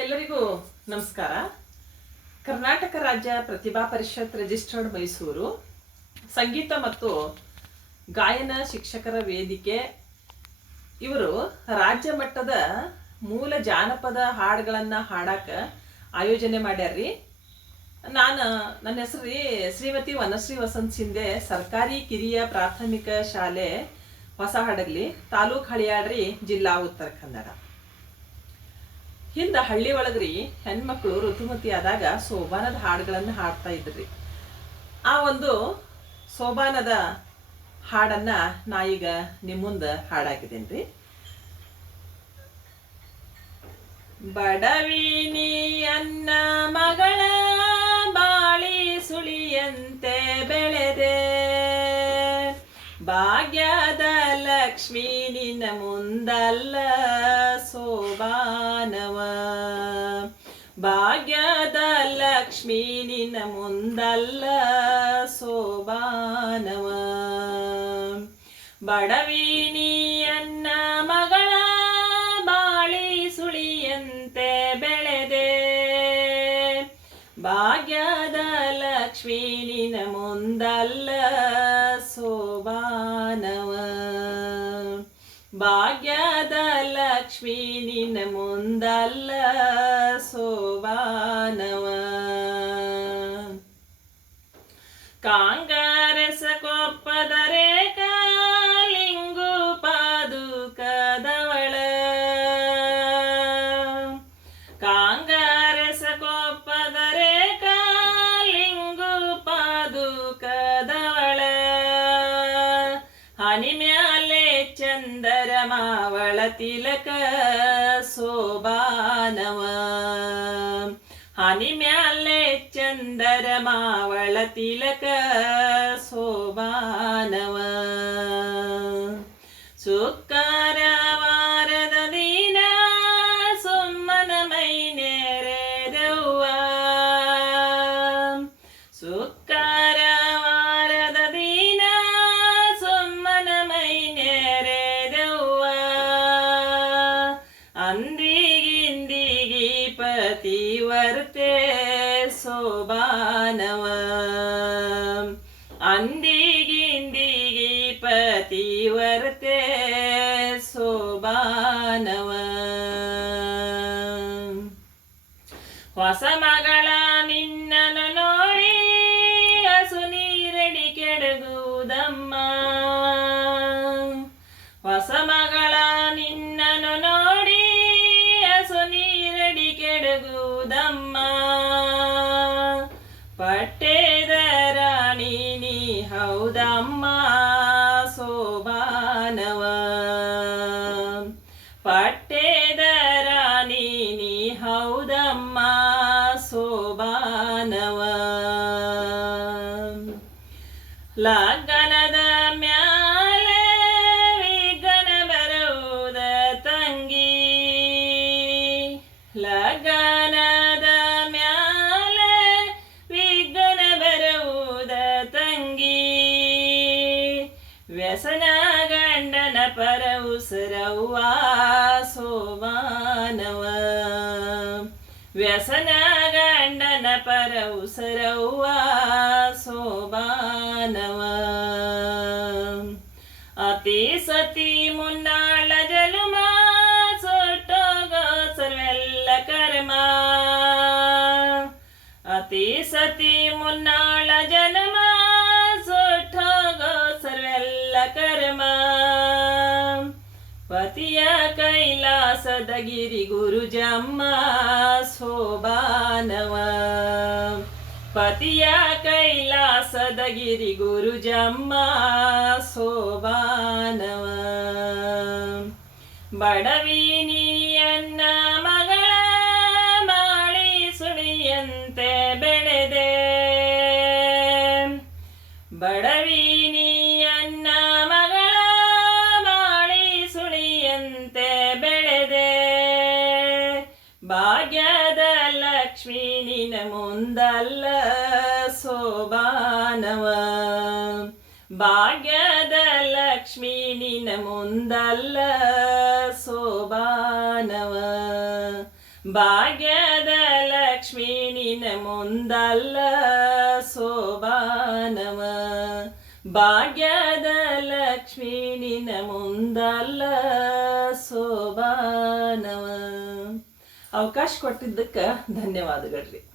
ಎಲ್ಲರಿಗೂ ನಮಸ್ಕಾರ. ಕರ್ನಾಟಕ ರಾಜ್ಯ ಪ್ರತಿಭಾ ಪರಿಷತ್ ರಿಜಿಸ್ಟರ್ಡ್ ಮೈಸೂರು ಸಂಗೀತ ಮತ್ತು ಗಾಯನ ಶಿಕ್ಷಕರ ವೇದಿಕೆ. ಇವರು ರಾಜ್ಯ ಮಟ್ಟದ ಮೂಲ ಜಾನಪದ ಹಾಡುಗಳನ್ನು ಹಾಡಾಕ ಆಯೋಜನೆ ಮಾಡ್ಯಾರ್ರಿ. ನಾನು ನನ್ನ ಹೆಸರು ರೀ ಶ್ರೀಮತಿ ವನಶ್ರೀ ವಸಂತ್ ಸಿಂಧೆ ಸರ್ಕಾರಿ ಕಿರಿಯ ಪ್ರಾಥಮಿಕ ಶಾಲೆ ಹೊಸ ಹಡಗಲಿ ತಾಲೂಕು ಹಳಿಯಾಡ್ರಿ ಜಿಲ್ಲಾ ಉತ್ತರ ಕನ್ನಡ. ಹಿಂದ ಹಳ್ಳಿ ಒಳಗ್ರಿ ಹೆಣ್ಮಕ್ಳು ಋತುಮತಿ ಆದಾಗ ಸೋಬಾನದ ಹಾಡುಗಳನ್ನು ಹಾಡ್ತಾ ಇದ್ರಿ. ಆ ಒಂದು ಸೋಬಾನದ ಹಾಡನ್ನ ನಾ ಈಗ ನಿಮ್ಮ ಮುಂದೆ ಹಾಡಾಕಿದ್ದೇನ್ರಿ ಬಡವಿನಿ ಅನ್ನ ಮಗಳ ಬಾಳಿ ಸುಳಿಯಂತೆ ಬೆಳೆದೆ. ಭಾಗ್ಯದ ಲಕ್ಷ್ಮೀ ನಿನ್ನ ಮುಂದಲ್ಲ. ಸೋಬಾನವ ಭಾಗ್ಯದ ಲಕ್ಷ್ಮೀ ನಿನ್ನ ಮುಂದಲ್ಲ ಸೋಬಾನವ. ಬಡವೀಣಿಯನ್ನ ಮಗಳ ಬಾಳಿ ಸುಳಿಯಂತೆ ಬೆಳೆದೆ. ಭಾಗ್ಯದ ಲಕ್ಷ್ಮೀ ನಿನ್ನ ಮುಂದಲ್ಲ ಸೋಬಾನವ. ಭಾಗ್ಯದ ಲಕ್ಷ್ಮೀ ಮುಂದಲ್ಲ ಸೋಬಾನವ. ಕಾಂಗಾರಸ ಕೊಪ್ಪದರೆ ಕಾಲಿಂಗು ಪಾದುಕದವಳ. ಕಾಂಗಾರಸ ಕೊಪ್ಪದರೆ ಕಾಲಿಂಗು ಪಾದುಕದವಳ. ಹನಿ ಮ್ಯಾಲೆ ಚಂದರ ಮಾವಳ ತಿಲಕ ಸೋಬಾನವ ಹನಿ ಮ್ಯಾಲೆ ಚಂದರ ಮಾವಳ ತಿಲಕ ಸೋಬಾನವ ಸುಕ್ಕರ ವಾರದ ದಿನ ಸುಮ್ಮನ ಮೈನೇರೆದವ್ವ ಸುಕ್ಕರ ಪತಿವರ್ತೆ ಸೋಬಾನವ ಅಂದಿಗಿಂದಿಗಿ ಪತಿವರ್ತೆ ಕೆಡಗುವುದಮ್ಮ ಪಟ್ಟೆದ ರಾಣಿ ನೀ ಹೌದಮ್ಮ, ಸೋಬಾನವ. ಪಟ್ಟೆದ ರಾಣಿ ನೀ ಹೌದಮ್ಮ, ಸೋಬಾನವ. ಲಗ್ನದ ಮ್ಯಾಲೆ ವಿಘ್ನ ಬರುವುದ ತಂಗಿ. ಲಗ್ನದ ಗಂಡನ ಪರ ಉಸಿರವ್ವ ಸೋಮಾನವ. ವ್ಯಸನ ಗಂಡನ ಪರ ಉಸಿರವ್ವ ಸೋಮಾನವ. ಅತಿ ಸತಿ ಮುನ್ನಾಳ ಜಲಮ, ಸೊಟ್ಟೋಗ ಸರ್ವೆಲ್ಲ ಕರ್ಮ. ಅತಿ ಸತಿ ಮುನ್ನಾಳ ಪತಿಯ ಕೈಲಾಸದ ಗಿರಿ ಗುರುಜಮ್ಮ ಸೋಬಾನವ. ಪತಿಯ ಕೈಲಾಸದ ಗಿರಿ ಗುರುಜಮ್ಮ ಸೋಬಾನವ. ಬಡವಿನಿಯನ್ನ ಮುಂದಲ್ಲ ಸೋಬಾನವ. ಭಾಗ್ಯದ ಲಕ್ಷ್ಮೀ ನಿನ ಮುಂದಲ್ಲ ಸೋಬಾನವ. ಭಾಗ್ಯದ ಲಕ್ಷ್ಮೀ ನಿನ ಮುಂದಲ್ಲ ಸೋಬಾನವ. ಭಾಗ್ಯದ ಲಕ್ಷ್ಮೀ ನಿನ ಮುಂದಲ್ಲ ಸೋಬಾನವ. ಅವಕಾಶ ಕೊಟ್ಟಿದ್ದಕ್ಕೆ ಧನ್ಯವಾದಗಳ್ರಿ